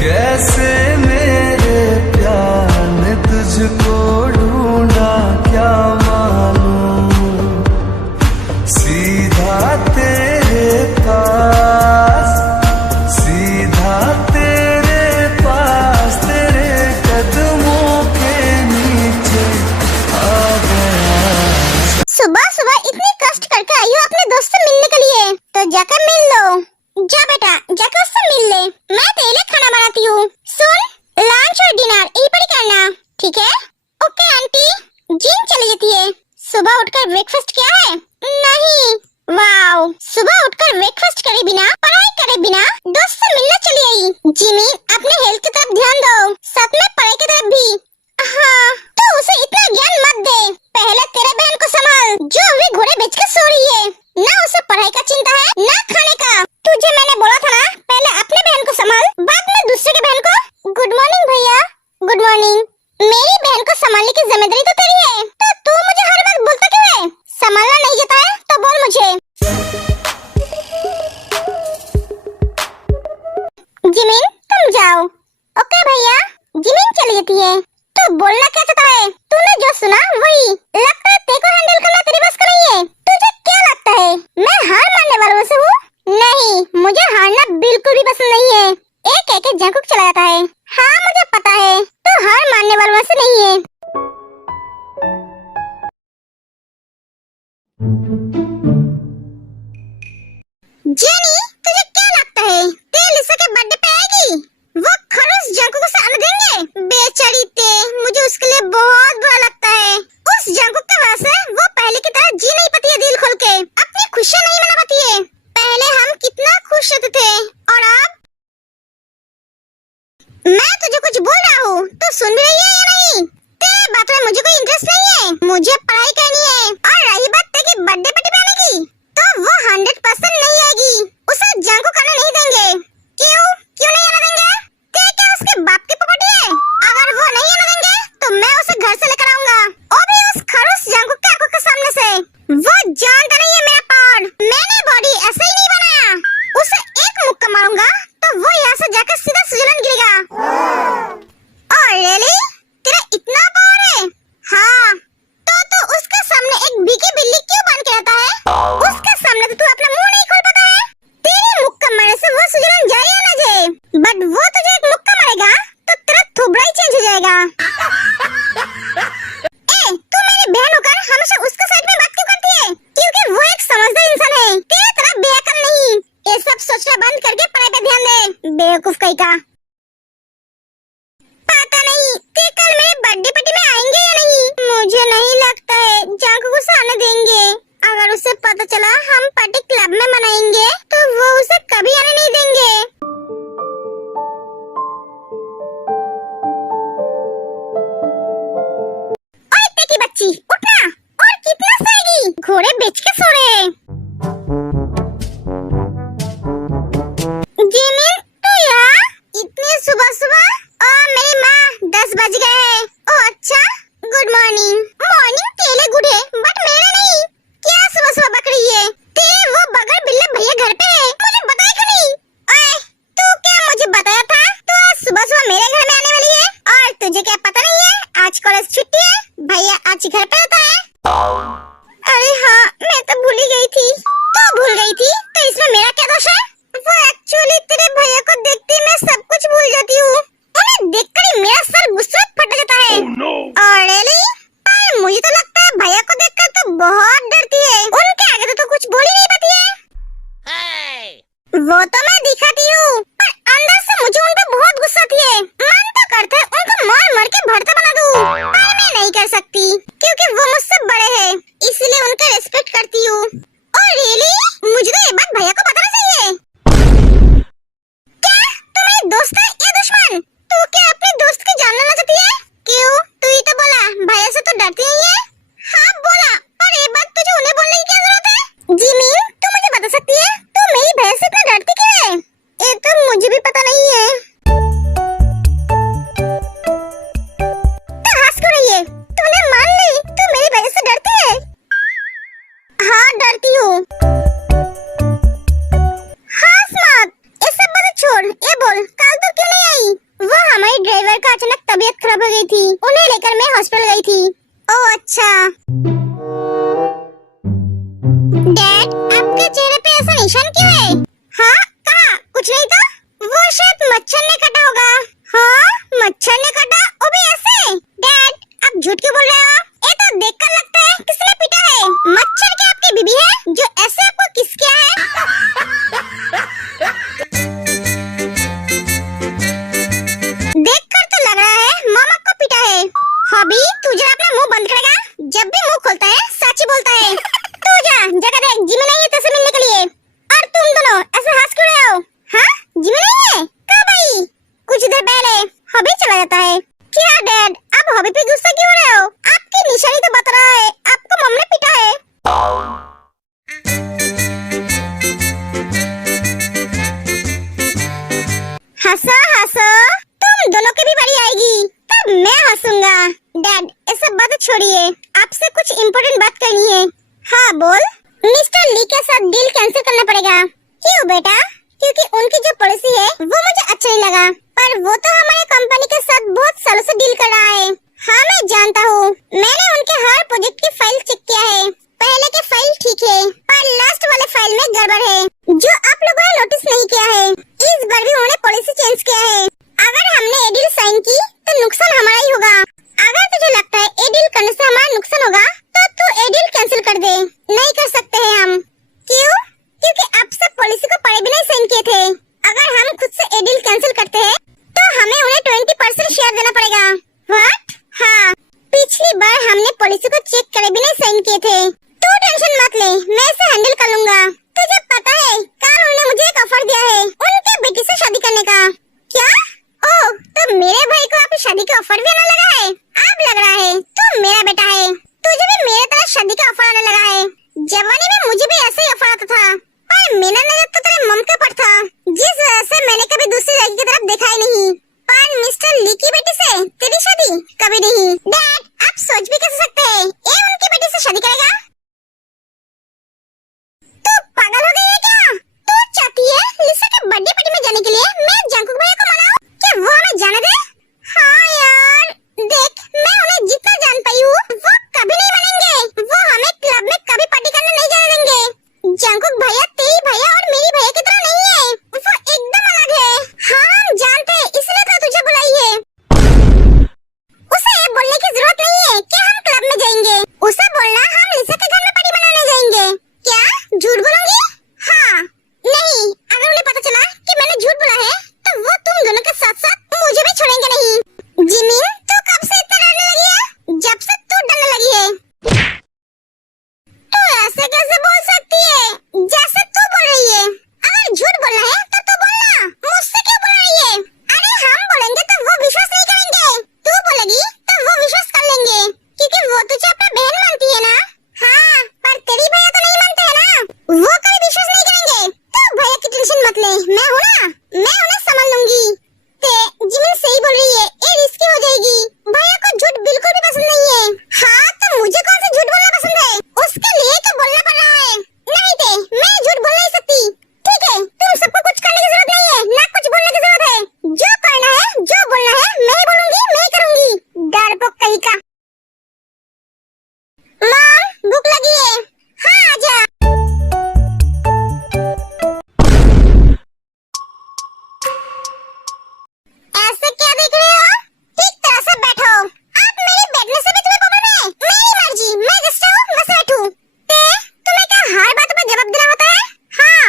कैसे मेरे प्यार ने तुझको ढूंढा क्या मालूम, सीधा तेरे पास, सीधा तेरे पास, तेरे कदमों के नीचे आ गया। सुबह सुबह इतनी कष्ट करके आई हो अपने दोस्त से मिलने के लिए, तो जाकर मिल लो। जा बेटा, जाकर उससे मिल ले। मैं तेरे लिए खाना बनाती हूँ। सुन, लंच और डिनर यही पर करना, ठीक है? Okay aunty. जिम चली जाती है। सुबह उठकर ब्रेकफास्ट किया है? नहीं। वाओ, सुबह उठकर ब्रेकफास्ट करे बिना, पढ़ाई करे बिना दोस्त से मिलने चली आई। जिमी, अपने हेल्थ की तरफ ध्यान दो, साथ में पढ़ाई की तरफ भी। हाँ, तो उसे इतना ज्ञान मत दे। पहले तेरे बहन को संभाल, जो अभी घोड़े बेच कर सो रही है। ना उसे पढ़ाई का चिंता है, ना खाने का। तुझे मैंने बोला था ना, पहले अपने बहन को संभाल, बाद में दूसरे के बहन को। गुड मॉर्निंग भैया। Good morning. मेरी बहन को संभालने की जिम्मेदारी तो तेरी है, तो तू मुझे हर बात बोलता क्यों है? संभालना नहीं आता है तो बोल मुझे। जिमिन, तुम जाओ। ओके भैया। जिमिन चली जाती है। तो बोलना क्या चाहता है? तूने जो सुना वही। लगता है तेरे को हैंडल करना तेरी बस का नहीं है। तुझे क्या लगता है मैं हार मानने वालों से हूँ? नहीं, मुझे हारना बिल्कुल भी पसंद नहीं है। एक एक जंकुक चला जाता है। हाँ मुझे पता है, तो हार मानने वालों से नहीं है। जेनी, तुझे क्या लगता है तेरे लिसा के बर्थडे पे आएगी? वो खड़ूस जंकुक उसे आने देंगे? बेचारी ते, मुझे उसके लिए बहुत बुरा लगता है। उस जंकुक की वजह से वो पहले की तरह जी नहीं पाती है दिल खोल के, अपनी खुशियाँ नहीं मना पाती है। पहले हम कितना खुश रहते थे, और अब? मैं तुझे कुछ बोल रहा हूँ, तो सुन भी रही है या नहीं? तेरे बात में मुझे कोई इंटरेस्ट नहीं है। मुझे पढ़ाई करनी है। और रही बात तेरी बर्थडे पार्टी पे आने की, तो वो 100% नहीं आएगी। उसे जंकुक आने नहीं देंगे। क्यों? क्यों नहीं आने देंगे? तेरे क्या उसके बाप की प्रॉपर्टी है? अगर वो नहीं आने देंगे, तो मैं उसे घर से लेकर आऊंगा, और भी उस खड़ूस जंकुक के आंखों के सामने से। वो जानता नहीं है मेरा पावर। मैंने बॉडी ऐसे ही नहीं बनाया। उसे एक मुक्का मारूंगा, तो वो यहाँ से जाकर सीधा स्विट्जरलैंड गिरेगा। और रियली? तेरा इतना पावर है? हाँ, तो उसके सामने एक भीगी बिल्ली क्यों बन के रहता है? उसके सामने तो तू अपना मुंह नहीं खोल पाता है। तेरी मुक्का मारने से वो स्विट्जरलैंड जाए या ना जाए, बट वो तुझे एक मुक्का मारेगा तो तेरा थोबड़ा ही चेंज हो जाएगा। ए, तू मेरी बहन होकर हमेशा उसके साइड में बात क्यों करती है? क्योंकि वो एक समझदार इंसान है, तेरी तरह बेअकल नहीं। ये सब सोचना बंद करके पढ़ाई पे ध्यान दे, बेवकूफ कहीं का। पता नहीं ते कल मेरे बर्थडे पार्टी में आएंगे या नहीं। मुझे नहीं लगता है जंकुक उसे आने देंगे। अगर उसे पता चला हम पार्टी क्लब में मनाएंगे, तो वो उसे कभी आने नहीं देंगे। ओए तेरी बच्ची, उठना। और कितना सोएगी? घोड़े बेच के सो रहे हैं। जिमिन, तू यहाँ इतनी सुबह सुबह? मेरी माँ, 10 बज गए हैं। ओह अच्छा, गुड मॉर्निंग। मॉर्निंग तेरे गुड है, बट मेरे नहीं। क्या सुबह सुबह बक रही है? तेरे वो बगर बिल्ले भैया घर पे है, मुझे बताया क्यों नहीं? ओए, तू क्या मुझे बताया था तू आज सुबह सुबह मेरे घर में आने वाली है? और तुझे क्या पता नहीं है आज कॉलेज छुट्टी है, भैया आज घर पे रहता है? अरे हाँ, मैं तो भूल ही गई थी। तो भूल गई थी तो इसमें मेरा क्या दोष है? वो एक्चुअली तेरे भैया को देखते ही मैं सब कुछ भूल जाती हूँ। उन्हें देखकर ही मेरा सर गुस्से में फट जाता है। और रियली? पर मुझे तो लगता है भैया को देखकर तो बहुत डरती है। उनके आगे तो कुछ बोल ही नहीं पाती है। वो तो मैं दिखाती हूँ, पर अंदर से मुझे उन पर बहुत गुस्सा आती है। मन तो करता है उनको मार मार के भरता बना दूँ, पर मैं नहीं कर सकती क्योंकि वो मुझसे बड़े हैं, इसलिए उनका रिस्पेक्ट करती हूँ। और रियली? मुझे तो ये बात भैया को बताना चाहिए। क्या तू मेरी दोस्त है या दुश्मन? तू क्या अपने दोस्त की जान लेना चाहती है? क्यों? तू ही तो बोला भैया से तो डरती नहीं है। हाँ बोला, पर ये बात तुझे उन्हें बोलने की क्या जरूरत है? जिमिन, तू मुझे बता सकती है तू मेरी भैया से इतना डरती क्यों है? ये तो मुझे भी पता नहीं है। तो हंस क्यों रही है? तूने मान ली तू मेरी भैया से डरती है? हाँ डरती हूँ। क्यों बेटा? क्योंकि उनकी जो पॉलिसी है वो मुझे अच्छा नहीं लगा, पर वो तो हमारे कंपनी के साथ बहुत सालों से डील कर रहा है। हाँ मैं जानता हूँ, मैंने उनके हर प्रोजेक्ट की फाइल चेक किया है। पहले के फाइल ठीक है, पर लास्ट वाले फाइल में गड़बड़ है, जो आप लोगों ने नोटिस नहीं किया है। इस बार भी उन्होंने पॉलिसी चेंज किया है। अगर हमने ए डील साइन की तो नुकसान हमारा ही होगा। अगर तुझे लगता है ए डील करने से हमारा नुकसान होगा तो तू ए डील कैंसिल कर दे। नहीं कर सकते हैं हम। क्यों? क्योंकि आप सब पॉलिसी को पढ़े बिना ही साइन किए थे। अगर हम खुद से ए डील कैंसिल करते हैं तो हमें उन्हें 20% शेयर देना पड़ेगा। व्हाट? हाँ, पिछली बार हमने पॉलिसी को चेक करे बिना ही साइन किए थे। तू टेंशन मत ले, मैं इसे हैंडल कर लूंगा। तुझे पता है कल उन्होंने मुझे एक ऑफर दिया है उनके बेटी से शादी करने का। क्या? ओह, तो मेरे भाई को आपकी शादी का ऑफर भी आने लगा है। अब लग रहा है तू मेरा बेटा है। तुझे भी मेरे तरह शादी का ऑफर आने लगा है। जवानी में मुझे भी ऐसे ही ऑफर आता था, पर मेरा नजर तो तेरे मम के पर था, जिस वजह से मैंने कभी दूसरी लड़की की तरफ देखा ही नहीं। पर मिस्टर ली की बेटी से तेरी शादी कभी नहीं। डैड, आप सोच भी कैसे सकते हैं ये उनकी बेटी से शादी करेगा? तू पागल हो गई है क्या? तू चाहती है लिसा के बर्थडे पार्टी में जाने के लिए मैं जंकुक भैया को मनाऊं? क्या वो हमें जाने दे? हाँ यार, देख मैं उन्हें जितना जान पाई हूँ वो कभी नहीं मानेंगे। वो हमें क्लब में कभी पार्टी करने नहीं जाने देंगे। जंकुक भैया तेरी भैया और मेरी भैया की तरह नहीं है, वो एकदम अलग है। हाँ हम जानते हैं, इसलिए तो तुझे बुलाई है। उसे ये बोलने की जरूरत नहीं है कि हम क्लब में जाएंगे। उसे बोलना हम लिसा के घर में पार्टी मनाने जाएंगे। क्या झूठ बोलूंगी? हाँ। नहीं, अगर उन्हें पता चला कि मैंने झूठ बोला है तो वो तुम दोनों के साथ साथ मुझे भी छोड़ेंगे नहीं। जिमिन, तू कब से इतना डरने लगी है? जब से तू डरने लगी है। तू ऐसे कैसे बोल सकती है जैसे तू बोल रही है? अगर झूठ बोलना है तो तू बोलना, मुझसे क्यों बोल रही है? अरे हम बोलेंगे तो वो विश्वास नहीं करेंगे, तू बोलेगी तो वो विश्वास कर लेंगे, क्योंकि वो तुझे अपना बहन मानती है ना। हाँ, पर तेरी भैया तो नहीं मानते है ना, वो कभी विश्वास नहीं करेंगे। तो भैया की टेंशन मत ले, मैं हूँ ना, मैं उन्हें संभाल लूंगी। जिमिन सही बोल रही है, ये रिस्की हो जाएगी। भैया को झूठ बिल्कुल भी पसंद नहीं है। हाँ, तो मुझे कौन सा झूठ बोलना पसंद है? उसके लिए तो बोलना पड़ रहा है। नहीं थे, मैं झूठ बोल नहीं सकती। ठीक है, तुम सबको कुछ करने की जरूरत नहीं है, ना कुछ बोलने की जरूरत है। जो करना है, जो बोलना है, मैं ही बोलूंगी, मैं ही करूंगी। डरपोक कहीं का। मॉम, भूख लगी है। हाँ आजा। ऐसे क्या देख रहे हो? ठीक तरह से बैठो। आप मेरे बैठने से भी तुम्हें प्रॉब्लम है? मेरी मर्जी, मैं जिस चाहूं वैसे बैठूं। तुम्हें क्या हर बात पर जवाब देना होता है? हाँ,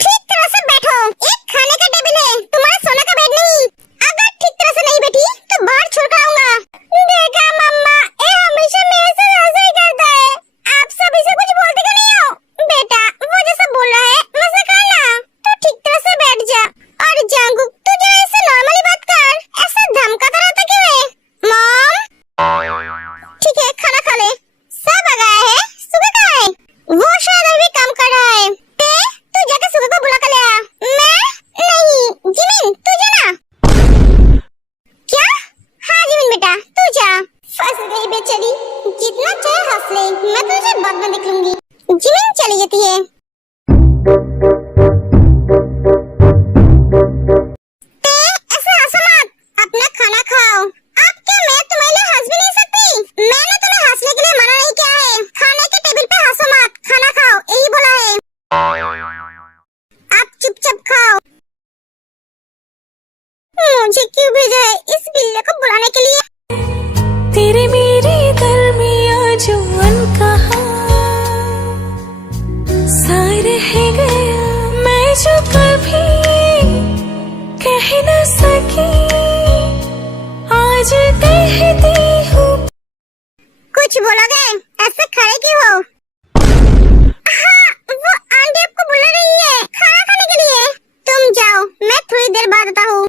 ठीक तरह से बैठो। एक खाने का टेबल है, तुम्हारा सोने का बेड नहीं। अगर ठीक तरह से नहीं बैठी तो बाहर छोड़ कर आऊंगा। देखा मम्मा, ये हमेशा मेरे से ऐसा ही करता है। आप सभी से कुछ बोलते क्यों नहीं हो? बेटा, वो जैसा बोल रहा है वैसा करना। तो ठीक तरह से बैठ जा। और जंकुक, तू जो ऐसे नॉर्मली बात कर, ऐसा धमकाता रहता क्यों है? मॉम, ठीक है खाना खा ले। सब आ गया है, सुबह का है, वो शायद अभी काम कर रहा है। तू जाकर सुबह को बुला कर ले आ। मैं नहीं, जिमिन तू जाना। क्या? हाँ जिमिन बेटा तू जा। फंस गई बेचारी, जितना चाहे हंस ले, मैं तुझे बाद में देख लूंगी। जिमिन चली जाती है। अपना खाना खाओ। अब क्या मैं तुम्हारे लिए हंस भी नहीं सकती? मैंने तुम्हें हंसने के लिए मना नहीं किया है। खाने के टेबल पे हंसो मत, खाना खाओ, यही बोला है। आप चुपचाप खाओ। मुझे क्यों भेजा है इस बिल्ली को बुलाने के लिए? तेरे मेरे दरमियां जो अनकहा सा रह गया, मैं जो कभी कह न सकी, आज कहती हूँ। कुछ बोलोगे? ऐसे खड़े क्यों हो? हाँ, वो आंटी आपको बुला रही है खाना खाने के लिए। तुम जाओ, मैं थोड़ी देर बाद आता हूँ।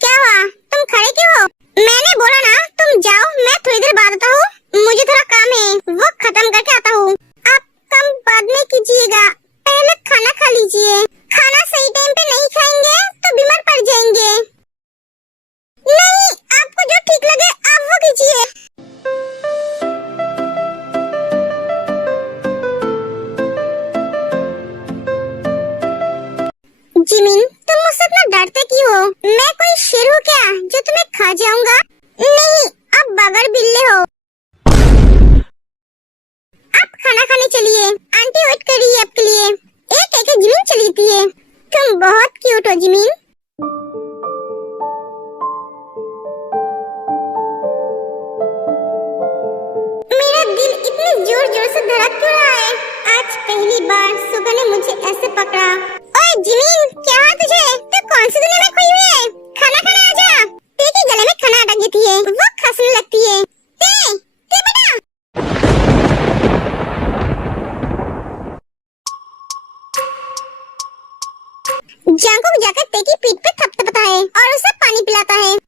क्या हुआ? तुम खड़े क्यों हो? मैंने बोला ना तुम जाओ, मैं थोड़ी देर बाद आता हूँ। हो? मैं कोई शेर हूँ क्या जो तुम्हें खा जाऊंगा? नहीं, आप बगर बिल्ले हो। आप खाना खाने चलिए, आंटी वेट कर रही है आपके लिए। एक एक जिमीन चली जाती है। तुम बहुत क्यूट हो जिमीन। मेरा दिल इतने जोर जोर से धड़क क्यों रहा है? आज पहली बार सुगा ने मुझे ऐसे पकड़ा। ओए जिमीन, क्या हुआ तुझे? तू कौन सी दुनिया में खोई हुई है? खाना खाने आजा। तेरे गले में खाना अटक जाती है, वो खसने लगती है। ते बेटा। जांगकुक जाकर ते की पीठ पे थपथपाता है और उसे पानी पिलाता है।